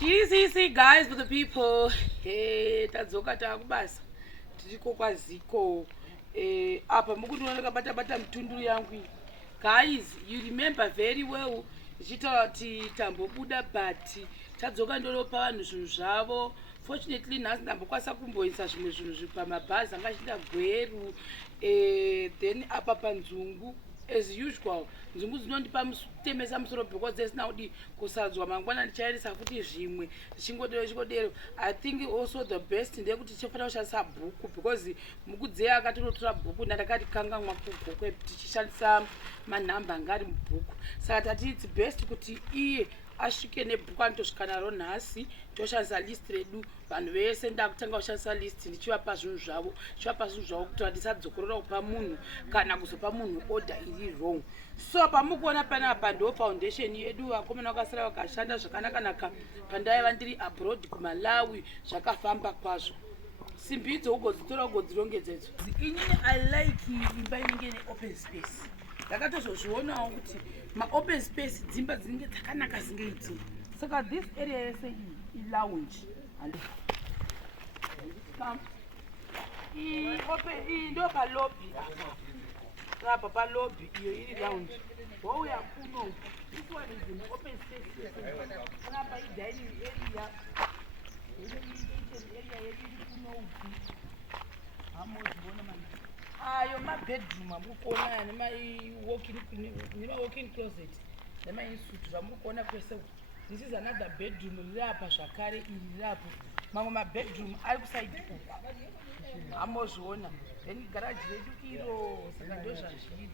GCC guys for the people. Hey, tadzoka takubasa. Tiriko kwaziko. Apa mukutoona bata mutunduru yangu. Guys, you remember very well. Ichitaura kuti tambobuda but tadzoka ndoropa vanhu zvinhu zvavo. Fortunately nhasi ndambokwanisa kumboisa zvimwe zvinhu pamabhazi anga achiita gweru. Then apa panzungu as usual nzungu dzinondipa mutemesa musoro because dzisina kudi kusadzwa mangwana ndichairisa futi zvimwe zvichingodero. I think also the best ndeyekuti tichofanira kushandisa bhuku because mukudzeya akatonotora bhuku ndakati kanganwa kubhuku tichishandisa manhamba anga ari mubhuku. Saka tati it's best kuti iye asvike nebhuku anotosvika naro nhasi toshandisa list redu vanhu vese ndakutanga kushandisa list ndichivapa zvinhu zvavo kuti vandisadzokororawo kupa munhu kana kuzopa munhu order iri wrong. So pamukuona panapa ndo foundation yedu vakomana vakasara vakashanda zvakanaka pandaiva ndiri abroad kuMalawi zvakafamba kwazvo. Simbi idzo ugodzitora ugodzirongedzedzo. Inini I like imba inenge neopen space. Ndakatozozvionawo kuti ma-open space dzimba dzinenge dzakanaka zingeidzi. Saka this area yese iyi lounge. Ndo palobby apa palobby iyo iri lounge. Wauya kuno this one is an open space. Apa dining area. Area yedu kuno uku. Hamozibona manje. Ayo mabedroom amukona nema-walk-in closet nema-insuit zvamukona kwese. This is another bedroom riri apa zvakare iri riri apo. Mamwe mabedroom ari kuside uku hamozviona. Then garage redu iro saka ndo zvazviri.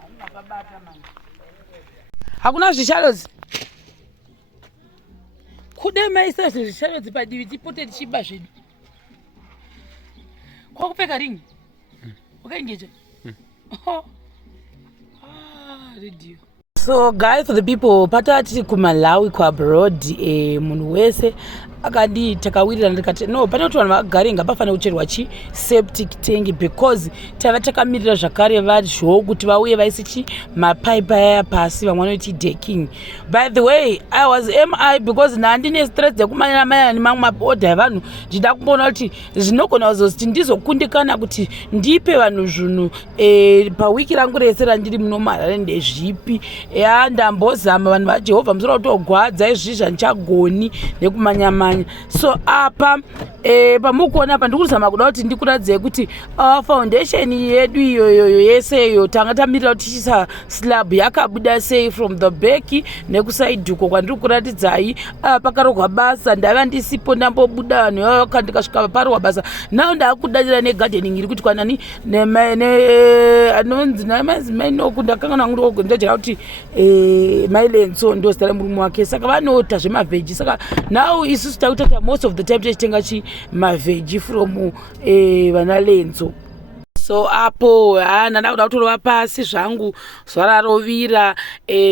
Hamuna pabata manje. Hakuna zvisharodzi. Kude maisa zvisharodzi padivi tipote tichiba zvedu. Kwakupfeka ringi? Wakaingeja? Radio. So guys, for the people, patati kuMalawi kuabroad munhu wese akadi takawirira ndikati no pane kuti vanhu vagare ngapafanira kucherwa septic tank because tava takamirira zvakare vazvo kuti vauye vaise mapaipi aya pasi vamwe vanoti decking. By the way, I was MI because handine stress dzekumanya nemamwe maorder evanhu. Ndida kumboona kuti zvinogona kuzoti ndizokundikana kuti ndipe vanhu zvinhu pawiki rangu rese randiri muno muHarare ndezvipi. Ndambozama vanhu vaJehovha musoro kutogwadza izvi zvandichagoni nekumanya. So apa pamukuona apa ndikuzama kuda kuti ndikuradze kuti foundation yedu iyoyo yese iyo tanga tamirira kuti tichisa slab yakabuda sei from the back nekuside uko kwandiri kuratidzai pakarogwa basa ndava ndisipo ndambobuda vanhu vavo ndikasvika parogwa basa nawo ndakudarira negardening iri kuti kwanani anonzi namazimainoku ndakangana nguri ndojera kuti mailenso ndo zita remurume wake. Saka vanota zvemavheji. Saka now isusu takutata most of the time tichitenga mavheji from vana lenzo. So apo ndada kuda kutorova pasi zvangu zvararovira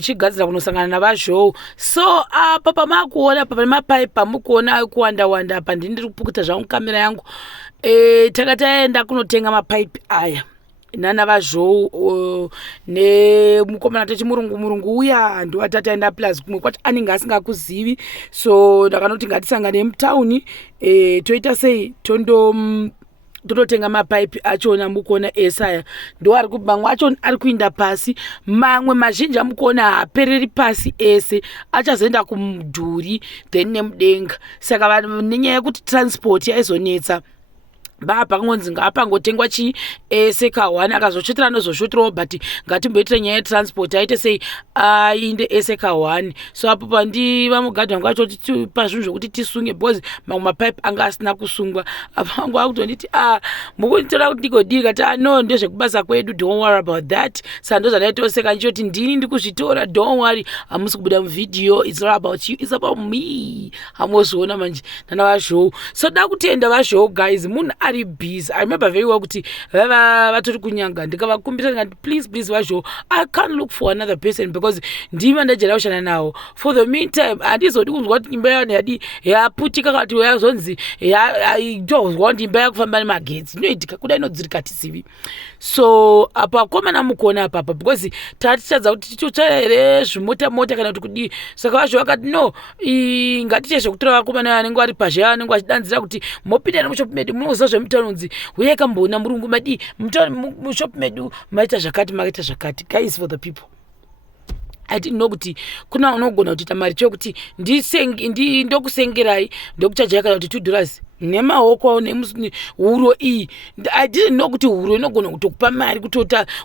chigadzira kunosangana navazhou. So apa pamakuona apa pane mapaipi pamukuona kuwanda apa ndiri kupukuta zvangu kamera yangu. Takataenda kunotenga mapaipi aya nana vazhou nemukomana techimurungu uya ndiwatataenda plus kumwe kwati anenge asingakuzivi. So ndakanoti ngatisangane mutauni toita sei tonotenga mapaipi achona mukuona esaya ndo ari mamwe acho ari kuinda pasi, mamwe mazhinji amukuona haapereri pasi ese achazoenda kumudhuri then nemudenga. Saka nenyaya yekuti transport yaizonetsa pakangonzi ngapangotengwa eseka1 akazotsvetera nozosvoterawo but ngatimboitire nyaya yetransport aite sei ainde eseka1. So apo pandi vamugadhi vangu vacho pazvinhu zvokuti tisunge because mamwe mapaipi anga asina kusungwa. Apa vangu vakutonditi mukunditora kuti ndigodii kati no ndezvekubasa kwedu, don't worry about that. Saka ndo zvandaitoseka ndichoti ndini ndikuzvitora, don't worry, hamusi kubuda muvidhiyo, it's not about you, it's about me. Hamozviona manje nana vazhou. So da kutenda vazhou guys, munhu are you busy? I remember very well kuti vatori kunyanga ndikavakumbira ndikati please vazho I can't look for another person because ndima ndajera kushanda nawo for the meantime handizodi kunzwa kuti imba yavo yadi yaputika kati yazonzi itozwa kuti imba yakufamba nemagetsi inoitika kuda inodzirika tisivi. So apa komana mukuona apapa because tatichadza kuti tichotsvara here zvimota kana kuti kudii. Saka vazho vakati no ngatichezve kutora vakomana vanenge vari pazhe vanenge vachidanzira kuti mopinda nemushopu medu munoziva zvemutanunzi uye kambona murungu madi mushopu medu maita zvakati makaita zvakati. Guys, for the people I didn't know kuti kuna unogona kuita mari chokuti ndokusengerai ndokuchaja kana kuti $2 nemaoko nehuro iyi. I didn't know kuti huro inogona kutokupa mari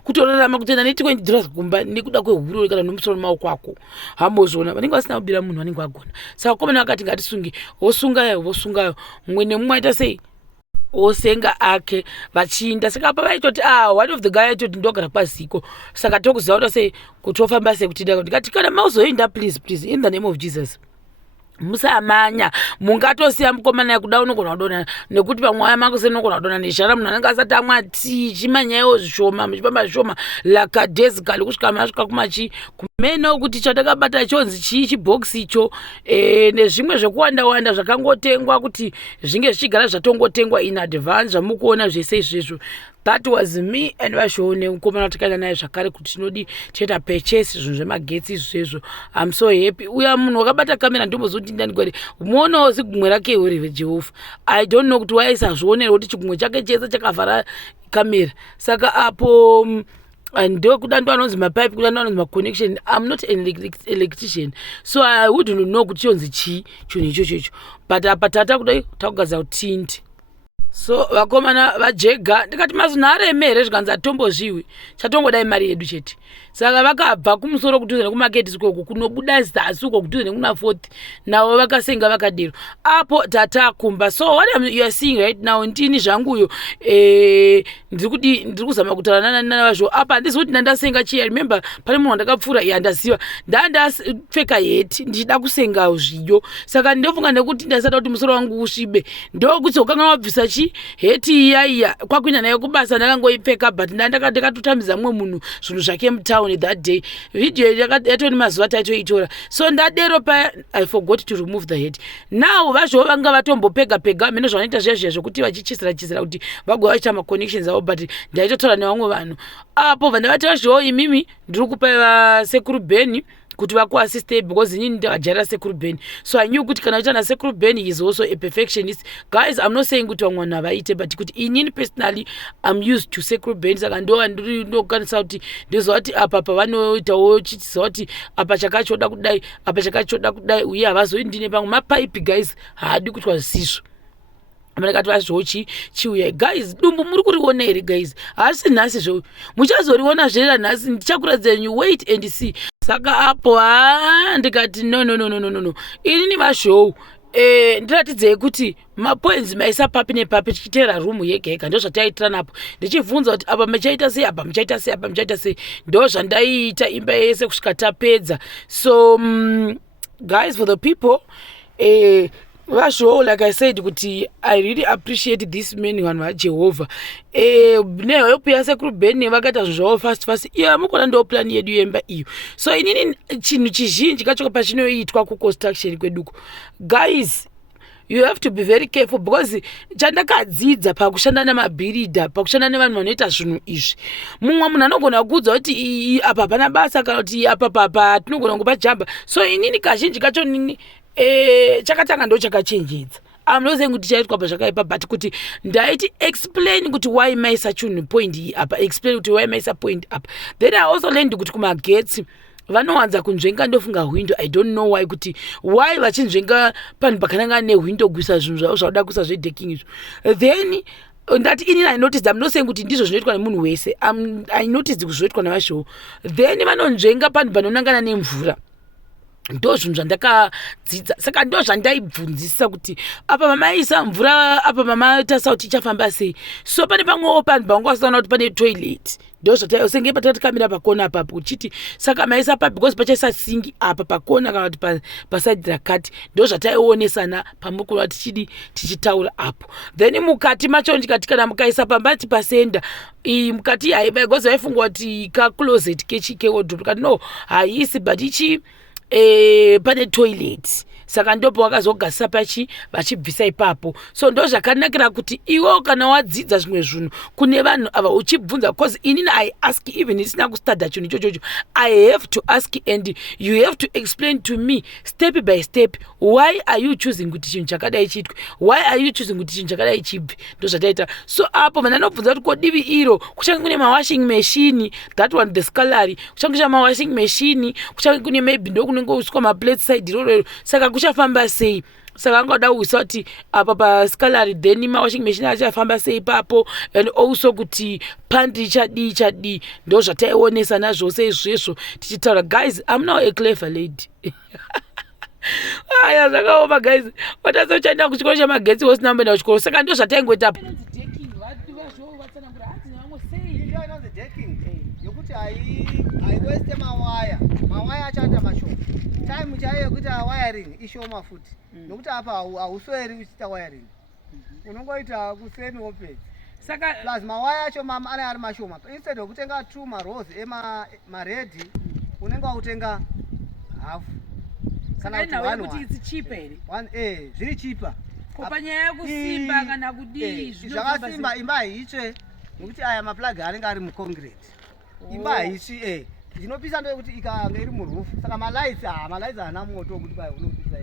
kutorarama kutoenda $20 kumba nekuda kwehuro kana nomusoro maoko ako. Hamozvona vanenge vasina kubira munhu vanenge vagona. Saka komana vakati ngatisunge vosungayo mumwe nemumwe aita sei osenga ake vachiinda. Saka apa vaitoti one of the guy aitoti ndogara paziko. Saka tokuziva kuti sei kutofamba sekutida ndikati kana mauzoenda please in the name of Jesus musamanya mungatosiya mukomana kuda unogona kudona nekuti pamwaya mangu senogona kudona neshara munhu anenge asati amwa tii chimanyayo zvishoma muchipamba zvishoma lakadhezikali kusvika masvika kumachi kumeno kuti chatakabata chonzi chii chibhokisi icho nezvimwe zvekuwanda zvakangotengwa kuti zvinge zvichigara zvatongotengwa in advance zvamukuona zvese izvezvo. That was me and vasho nemukomana takaenda naye zvakare kuti tinodi tiita purchase zvinhu zvemagetsi izvezvo. I'm so happy. Uya munhu wakabata kamera ndombozoti ndandigwari muonawo zigumwe rake uri Jehovah. I don't know kuti waisazvionera kuti chigumwe chake chese chakavhara kamera. Saka apo ndokuda ndo anonzi mapipe kuda ndo anonzi maconnection. I'm not an electrician so I wouldn't know kuti chonzi chii chinhu ichocho but apa tata kudai takugadza kutindi. So vakomana vajega ndikati mazunhare emere zvikanzi atombozviwi chatongodai mari yedu chete. Saka vakabva kumusoro kudhuze nekumaketi sikoko kunobuda zasi uko kudhuze nekuna 4th navo vakasenga vakadero apo tatakumba. So what you are seeing right now ndini zvanguyo ndiri kuzama kutaura navazvo apa handisi kuti ndandasenga chiya. Remember pane munhu wandakapfuura yandaziva ndandapfeka heti ndichida kusenga zviyo. Saka ndofunga nekuti ndasada kuti musoro wangu usvibe ndokuti ukanga wabvisa heti iya kwakuenda nayo kubasa ndakangoipfeka but ndakatotambidza mumwe munhu zvinhu zvake mutown that day. Video yatoni mazuva taitoitora so ndadero pa I forgot to remove the head. Now vazvo vanga vatombopega mene zvanoita zvezviya zvokuti vachichisira kuti vagova vachiita maconnections avo but ndaitotaura nevamwe vanhu apo vandavati vazvo imimi ndiri kupa vasekuru Beni kuti vakuassiste because inini ndakajarira sekuru Beni. So I knew kuti kana uita nasekuru Beni is also a perfectionist. Guys, I'm not saying kuti vamwe vanhu havaite but kuti inini personally I'm used to sekuru Beni. Saka ndokwanisa kuti ndizwa kuti apa pavanoitawo chichiziva kuti apa chakachoda kudai apa chakachoda kudai uye havazoi ndine pamwe mapaipi guys haadi kutwa zvisizvo. Amarikati vazvochi chiuya guys dumbu muri kuriona here guys asi nhasi zvo muchazoriona zvera nhasi ndichakuradzai you wait and see. Saka apo ndikati no inini vazhou ndiratidzei kuti mapoints maisa papi nepapi tichiteera rumu yega ndo zvataitira napo ndichibvunza kuti apa muchaita sei apa muchaita sei apa muchaita sei ndo zvandaiita imba yese kusvika tapedza. So guys, for the people vasho like I said kuti I really appreciate this many vanhu vaJehovha nehope yasekuru Beni vakaita zvinhu zvavo fast iyo mukona ndo plan yedu yemba iyo. So inini chinhu chizhinji kacho pachinoitwa kuconstruction kweduko guys you have to be very careful because chandakadzidza pakushanda namabhirida pakushanda nevanhu vanoita zvinhu izvi mumwe munhu anogona kuudza kuti apa pana basa kana kuti apa tinogona kupa jamba. So inini kazhinji kacho nini chakatanga ndo chakachenjedza. I'm not saying kuti chaitwa pazvakaipa but kuti ndaiti explain kuti why maisa chunhu point iyi apa explain kuti why maisa point apa. Then I also learned kuti kumagetsi vanowanza kunzvenga ndofunga window. I don't know why kuti why vachinzvenga panhu pakananga nehwindo kuisa zvinhu zvavo zvauda kuisa zvedecking izvo. Then ndati inini I noticed I'm not saying kuti ndizvo zvinoitwa nemunhu wese I noticed kuti zvoitwa navazho. Then vanonzvenga panhu panonangana nemvura ndo zvinhu zvandakadzidza saka ndo zvandaibvunzisa kuti apa mamaisa mvura apa mamatarisa kuti ichafamba sei so pane pamwewo panhu pangwasana kuti pane toilet ndo zvataisenge patati kamira pakona apapo uchiti saka maisa pa because pachaisa singi apa pakona kana kuti pasaidi rakati ndo zvataionesana pamukuru tichidi tichitaura apo then mukati macho ndikati kana mukaisa pambati pasenda mukati because vaifungwa kuti closet ke wardrobe kati no haisi but ichi pane toilet saka ndopo wakazogasisa vachibvisa ipapo so ndo zvakanakira kuti iwo kana wadzidza zvimwe zvinhu kune vanhu ava uchibvunza because inini I ask even isina kustadha chinhu ichocho I have to ask and you have to explain to me step by step why are you choosing kuti chinhu chakadai chiitwe why are you choosing kuti chinhu chakadai chibve ndo zvataita so apo vanhu vanobvunza kuti kodivi iro kuchange kune mawashing machine that one the scullery kuchange kune mawashing machine kuchange kune maybe ndo kunenge uswa maplate side iroro saka kuchafamba sei saka angoda kuisa kuti apa pascalary then mawashing machine achafamba sei ipapo and also kuti pandi chadi ndo zvataionesa nazvose izvezvo tichitaura guys I'm now a clever lady aya zvakaoma guys watazochaenda kuchikoro chamagetsi wosinamboenda kuchikoro saka ndo zvataingoita yokuti haiweste mawaya achanda mashoma time chaiyo kuti wiring ishoma futi nokuti apa hausweri uchiita wiring unongoita kuseni wopedza saka plus mawaya acho ane ari mashoma instead okutenga 2 marows emaredi unenge wautenga hafu kana kuti it's cheaper here zviri cheaper kopanyaya yakusimba kana kudii zvakasimba imba haitsve nokuti aya maplug anenge ari muconcrete imba haitsvi zvinopisa ndeyekuti ikanga iri murufu saka malaitsi haana moto wekuti bai unopisa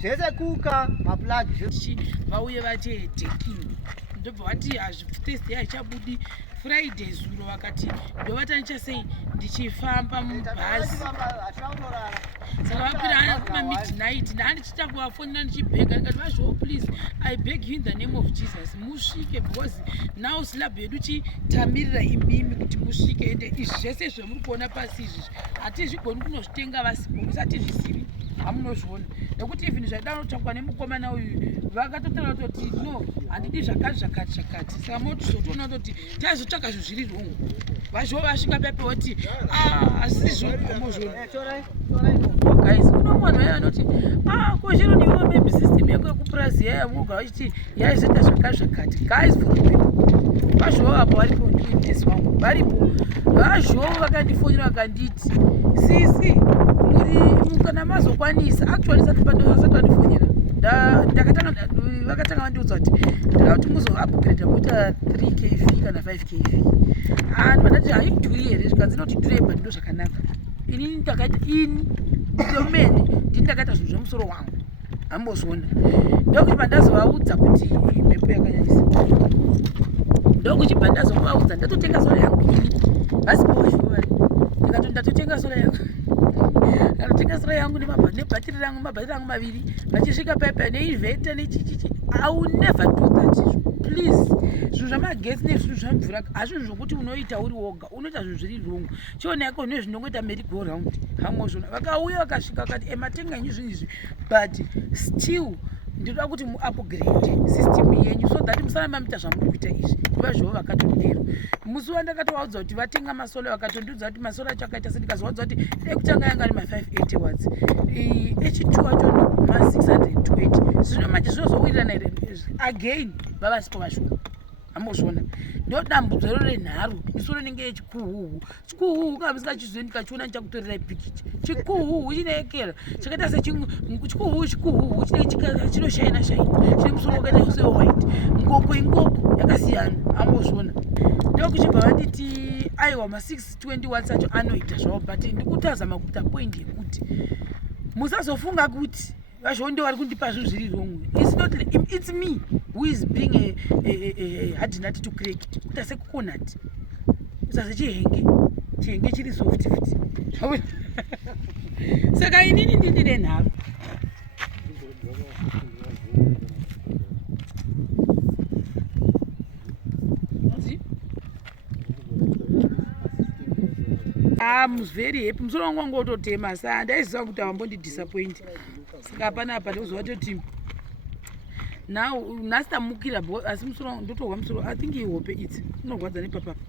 zvese kuka maplug vauye vati deking ndobva vati thursday haichabudi friday zuro vakati ndovata ndichasei ndichifamba mubhazi saka vakwira hana kuma midnight ndandichita kuvafonera ndichibhega ndikati vazvoo please I beg you in the name of Jesus musvike because now silabhu yedu chitamirira imimi kuti musvike ende izvi zvese zvemuri kuona pasi izvi hatizvigoni kunozvitenga vasipo musatizvizivi hamunozviona nekuti even zvaidanotangwa nemukomana uyu vakatotaura kutoti no handidi zvakati saka motizotoona kutoti taizotsvaka zvinhu zviri rongo vazvo vasvika pepewoti asizvo komozvona guys uno vanhu vaya vanoti kochero niwo maybe system yako yekupurazi yaya yamuga vachiti yaizoita zvakati guys for the people vazvovo apo varipo ndiwitness wangu varipo vazvovo vakandifonera vakanditi sisi muri kana mazokwanisa actually isati vandifonera vakatanga vandiudza kuti ndakati muzoupgrade moita 3kv kana 5kv and vandati haidhuri here zvikanzinoti dhureba ndo zvakanaka inini ndakaita ndomene ndini ndakaita zvinhu zvemusoro wangu hambozviona ndokuti pandazovaudza kuti mhepo yakanyanyisa ndokuchibva ndazovaudza ndatotenga sola yangu ini vasipovazvova ndikati ndatotenga sola yangu ndatotenga sola yangu nebhatiri rangu mabhatiri rangu maviri vachisvika pepa neinveta nechichichi I will never do that please zvinhu zvamagetsi nezvinhu zvamvura hazvinhu zvokuti unoita uri woga unoita zvinhu zviri rongo chioneko nezvinongoita merry go round hamozvona vakauya vakasvika vakati matenga inyu zvinhu izvi but still ndinoda kuti muupgrade system yenyu so that musaramba muita zvamuri kuita izvi vazvovo vakatodero musi wandakatovaudza kuti vatenga masola vakatondiudza kuti masola acho akaita sendikazovaudza kuti ekutanga yanga ari ma580 watts h2 acho ma628 zvino manje zvinozowirirana again vavasipo vazvo hambozviona ndo dambudzo iro renharo isoro nenge yechikuhuhu chikuhuhu kana musingachizivi ndikachiona ndichakutorirai pikicha chikuhuhu chineekera chakaita sechikuhuhu chinoshaina chine musoro wakaita sewhite ngoko ingoko yakasiyana hambozviona ndokuchibva vanditi aiwa ma620 watts acho anoita zvavo but ndikutazama kuita point yekuti musazofunga kuti vazvondo vari kundipa zvinhu zviri wrong it's me who is being a hard nut to crack kuita sekuconut usaze chihenge chiri soft futi saka inini ndini nenharo I'm very happy. Musoro wangu wangu ototema saa ndaiziva kuti avambondidisappoint. Saka panapa ndozova toti now nhasi tamukira asi musoro wangu ndotorwa musoro. I think ihope idzi inorwadza nepapapa.